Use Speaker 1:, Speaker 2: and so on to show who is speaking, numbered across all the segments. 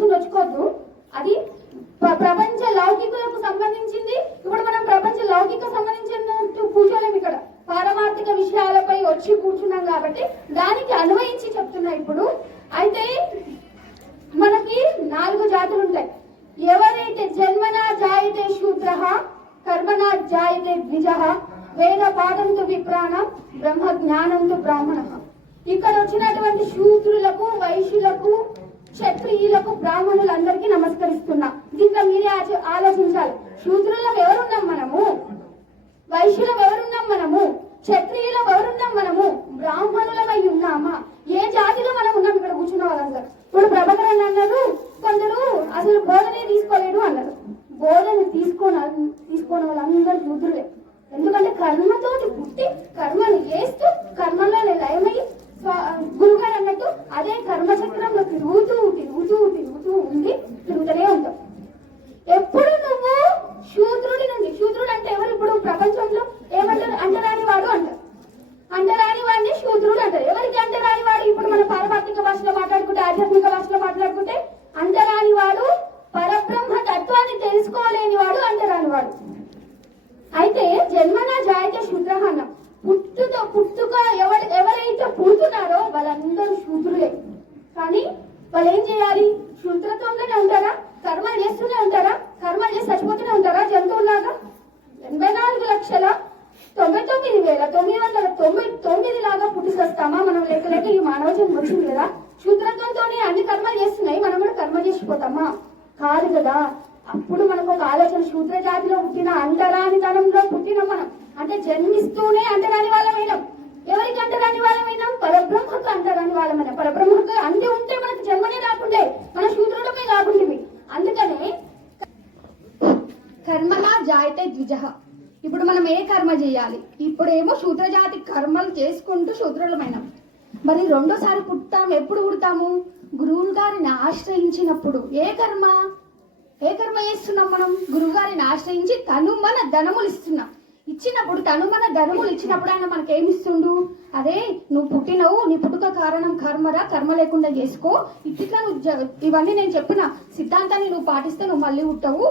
Speaker 1: మనసు నొచ్చుకోద్దు అది ప్రపంచ లౌకికులకు సంబంధించింది ఇప్పుడు మనం ప్రపంచ లౌకిక సంబంధించిన కూర్చోలేము ఇక్కడ పారమార్థిక విషయాలపై వచ్చి కూర్చున్నాం కాబట్టి దానికి అన్వయించి చెప్తున్నా ఇప్పుడు అయితే మనకి నాలుగు జాతులు ఉంటాయి ఎవరైతే జన్మనా జాయితే శూద్ర కర్మనా జాయితే ద్విజ వేద పాదంతో విప్రాణ బ్రహ్మ జ్ఞానంతో బ్రాహ్మణ ఇక్కడ వచ్చినటువంటి శూద్రులకు వైశ్యులకు క్షత్రియులకు బ్రాహ్మణులందరికీ నమస్కరిస్తున్నా దీంట్లో మీరే ఆలోచించాలి శూద్రులం ఎవరున్నాం మనము వైశ్యులం ఎవరున్నాం మనము క్షత్రియులం ఎవరున్నాం మనము బ్రాహ్మణులమై ఉన్నామా ఏ జాతిలో మనం ఉన్నాం ఇక్కడ కూర్చున్న వాళ్ళందరూ ఇప్పుడు ప్రభకరణ అన్నారు కొందరు అసలు బోధనే తీసుకోలేడు అన్నారు బోధన తీసుకోని తీసుకోని వాళ్ళందరూ శూద్రులే ఎందుకంటే కర్మతోటి పుట్టి కర్మను చేస్తూ అదే కర్మచక్రంలో తిరుగుతూ తిరుగుతూ తిరుగుతూ ఉండి తిరుగుతూనే ఉంటాం ఎప్పుడు నువ్వు శూద్రుడి నుండి శూద్రుడు అంటే ఎవరు ఇప్పుడు ప్రపంచంలో ఏమంటారు అంటరాని వాడు అంటారు అంటరాని వాడిని శూద్రుడు అంటారు ఎవరికి అంటరాని వాడు ఇప్పుడు మన పారపాత్రిక భాషలో మాట్లాడుకుంటే ఆధ్యాత్మిక భాషలో మాట్లాడుకుంటే అంటరాని వాడు పరబ్రహ్మ తత్వాన్ని తెలుసుకోలేని వాడు అంటరాని వాడు అయితే జన్మనా జాయత అన్నాం పుట్టుతో పుట్టుక ఎవరు ఎవరైతే పుడుతున్నారో వాళ్ళందరూ శూద్రులే కానీ వాళ్ళు ఏం చేయాలి శూద్రత్వంలోనే ఉంటారా కర్మ చేస్తూనే ఉంటారా కర్మ చేసి చచ్చిపోతూనే ఉంటారా జంతువులాగా ఎనభై నాలుగు లక్షల తొంభై తొమ్మిది వేల తొమ్మిది వందల తొంభై తొమ్మిది లాగా పుట్టిస్తామా మనం లేక లేక ఈ మానవ జన్మ వచ్చింది కదా శుద్రత్వంతోనే అన్ని కర్మలు చేస్తున్నాయి మనం కూడా కర్మ చేసిపోతామా కాదు కదా అప్పుడు మనకు ఒక ఆలోచన శూద్ర జాతిలో పుట్టిన తనంలో పుట్టిన మనం అంటే జన్మిస్తూనే అంటరాని వాళ్ళమైనాం ఎవరికి అంటరాని వాళ్ళమైనాం పరబ్రహ్మకు అంటరాని వాళ్ళమైనా పరబ్రహ్మకు అంది ఉంటే మనకు జన్మనే రాకుండే మన శూద్రులమే కాకుండా అందుకనే కర్మల జాయితే ద్విజ ఇప్పుడు మనం ఏ కర్మ చేయాలి ఇప్పుడేమో శూద్రజాతి కర్మలు చేసుకుంటూ శూద్రులమైనాం మరి రెండోసారి పుట్టాం ఎప్పుడు పుడతాము గురువులు గారిని ఆశ్రయించినప్పుడు ఏ కర్మ ఏ కర్మ చేస్తున్నాం మనం గారిని ఆశ్రయించి తను మన ధనములు ఇస్తున్నాం ఇచ్చినప్పుడు తను మన ధనుములు ఇచ్చినప్పుడు ఆయన మనకి ఏమి ఇస్తుండు నువ్వు పుట్టినవు నీ పుట్టుక కారణం కర్మరా కర్మ లేకుండా చేసుకో ఇట్లా నువ్వు ఇవన్నీ నేను చెప్పిన సిద్ధాంతాన్ని నువ్వు పాటిస్తే నువ్వు మళ్ళీ పుట్టవు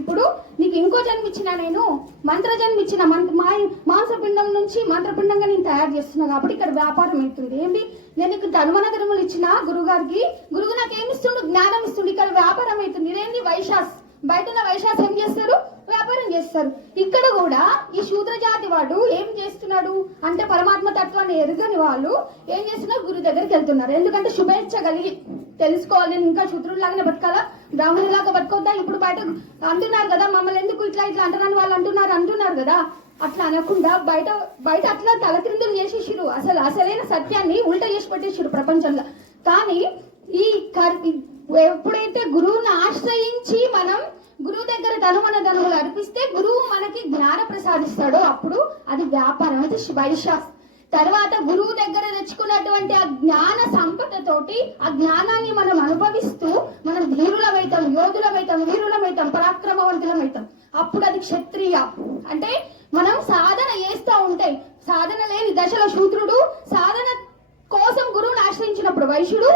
Speaker 1: ఇప్పుడు నీకు ఇంకో జన్మిచ్చిన నేను మంత్ర జన్మిచ్చిన మంత్ర మా మాంసపిండం నుంచి మంత్రపిండంగా నేను తయారు చేస్తున్నా కాబట్టి ఇక్కడ వ్యాపారం అవుతుంది ఏంటి నేను ఇక్కడ ధనుమన ధనుములు ఇచ్చిన గురుగారికి గురువు నాకు ఏమి ఇస్తుండు జ్ఞానం ఇస్తుండు ఇక్కడ వ్యాపారం అవుతుంది ఇదేంటి వైశాస్ బయట ఉన్న వైశాస్ ఏం చేస్తారు వ్యాపారం చేస్తారు ఇక్కడ కూడా ఈ శూద్ర జాతి వాడు ఏం చేస్తున్నాడు అంటే పరమాత్మ తత్వాన్ని ఎరగని వాళ్ళు ఏం చేస్తున్నారు గురువు దగ్గరికి వెళ్తున్నారు ఎందుకంటే శుభేచ్ఛ కలిగి తెలుసుకోవాలి ఇంకా శుద్రులాగానే బతకాలా బ్రాహ్మణులాగా బతకొద్దా ఇప్పుడు బయట అంటున్నారు కదా మమ్మల్ని ఎందుకు ఇట్లా ఇట్లా అంటున్నాను వాళ్ళు అంటున్నారు అంటున్నారు కదా అట్లా అనకుండా బయట బయట అట్లా తలక్రిందులు చేసేసిరు అసలు అసలైన సత్యాన్ని ఉల్టా చేసి పెట్టేసిరు ప్రపంచంలో కానీ ఈ ఎప్పుడైతే గురువును ఆశ్రయించి మనం గురువు దగ్గర ధనుమన ధనువులు అర్పిస్తే గురువు మనకి జ్ఞాన ప్రసాదిస్తాడో అప్పుడు అది వ్యాపారం అయితే వైశాస్ తర్వాత గురువు దగ్గర తెచ్చుకున్నటువంటి ఆ జ్ఞాన సంపదతోటి ఆ జ్ఞానాన్ని మనం అనుభవిస్తూ మనం ధీరులమైతాం యోధులమైతాం వీరులమైతాం పరాక్రమవంతులమైతాం అప్పుడు అది క్షత్రియ అంటే మనం సాధన చేస్తూ ఉంటాయి సాధన లేని దశలో శూద్రుడు సాధన కోసం గురువుని ఆశ్రయించినప్పుడు వైశ్యుడు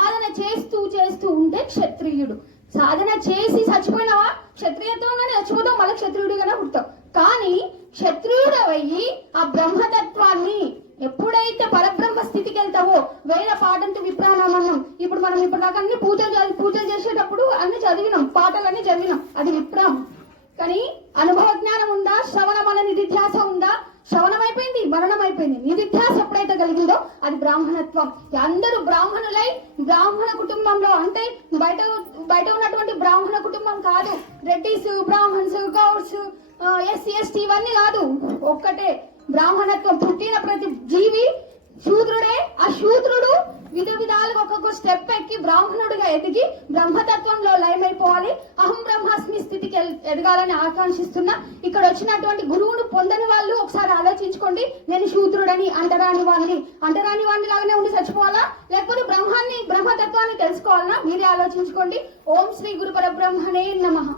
Speaker 1: సాధన చేస్తూ చేస్తూ ఉంటే క్షత్రియుడు సాధన చేసి చచ్చిపోయినావా క్షత్రియత్వంలోనే చచ్చిపోతావు మళ్ళీ క్షత్రియుడిగానే పుడతావు కానీ అయ్యి ఆ బ్రహ్మతత్వాన్ని ఎప్పుడైతే పరబ్రహ్మ స్థితికి వెళ్తావో వేల పాటంటే విప్రాణమన్నం ఇప్పుడు మనం ఇప్పుడు నాకు అన్ని పూజలు పూజలు చేసేటప్పుడు అన్ని చదివినాం పాటలన్నీ చదివినాం అది విప్రాం కానీ అనుభవ జ్ఞానం ఉందా శ్రవణ మన నిధిధ్యాస ఉందా శవనం అయిపోయింది మరణం అయిపోయింది నిరుధ్యాస ఎప్పుడైతే కలిగిందో అది బ్రాహ్మణత్వం అందరూ బ్రాహ్మణులై బ్రాహ్మణ కుటుంబంలో అంటే బయట బయట ఉన్నటువంటి బ్రాహ్మణ కుటుంబం కాదు Reddys Brahmins Gouds SC ST ఇవన్నీ కాదు ఒక్కటే బ్రాహ్మణత్వం పుట్టిన ప్రతి జీవి శూద్రుడే ఆ శూద్రుడు విధ విధాలుగా ఒక్కొక్క స్టెప్ ఎక్కి బ్రాహ్మణుడిగా ఎదిగి బ్రహ్మతత్వంలో లయమైపోవాలి అహం బ్రహ్మాస్మి స్థితికి ఎదగాలని ఆకాంక్షిస్తున్నా ఇక్కడ వచ్చినటువంటి గురువును పొందని వాళ్ళు ఒకసారి ఆలోచించుకోండి నేను శూద్రుడని అంటరాని వాడిని అంటరాని వాడిని లాగానే ఉండి చచ్చిపోవాలా లేకపోతే బ్రహ్మాన్ని బ్రహ్మతత్వాన్ని తెలుసుకోవాలన్నా మీరే ఆలోచించుకోండి ఓం శ్రీ గురు పరబ్రహ్మణే నమ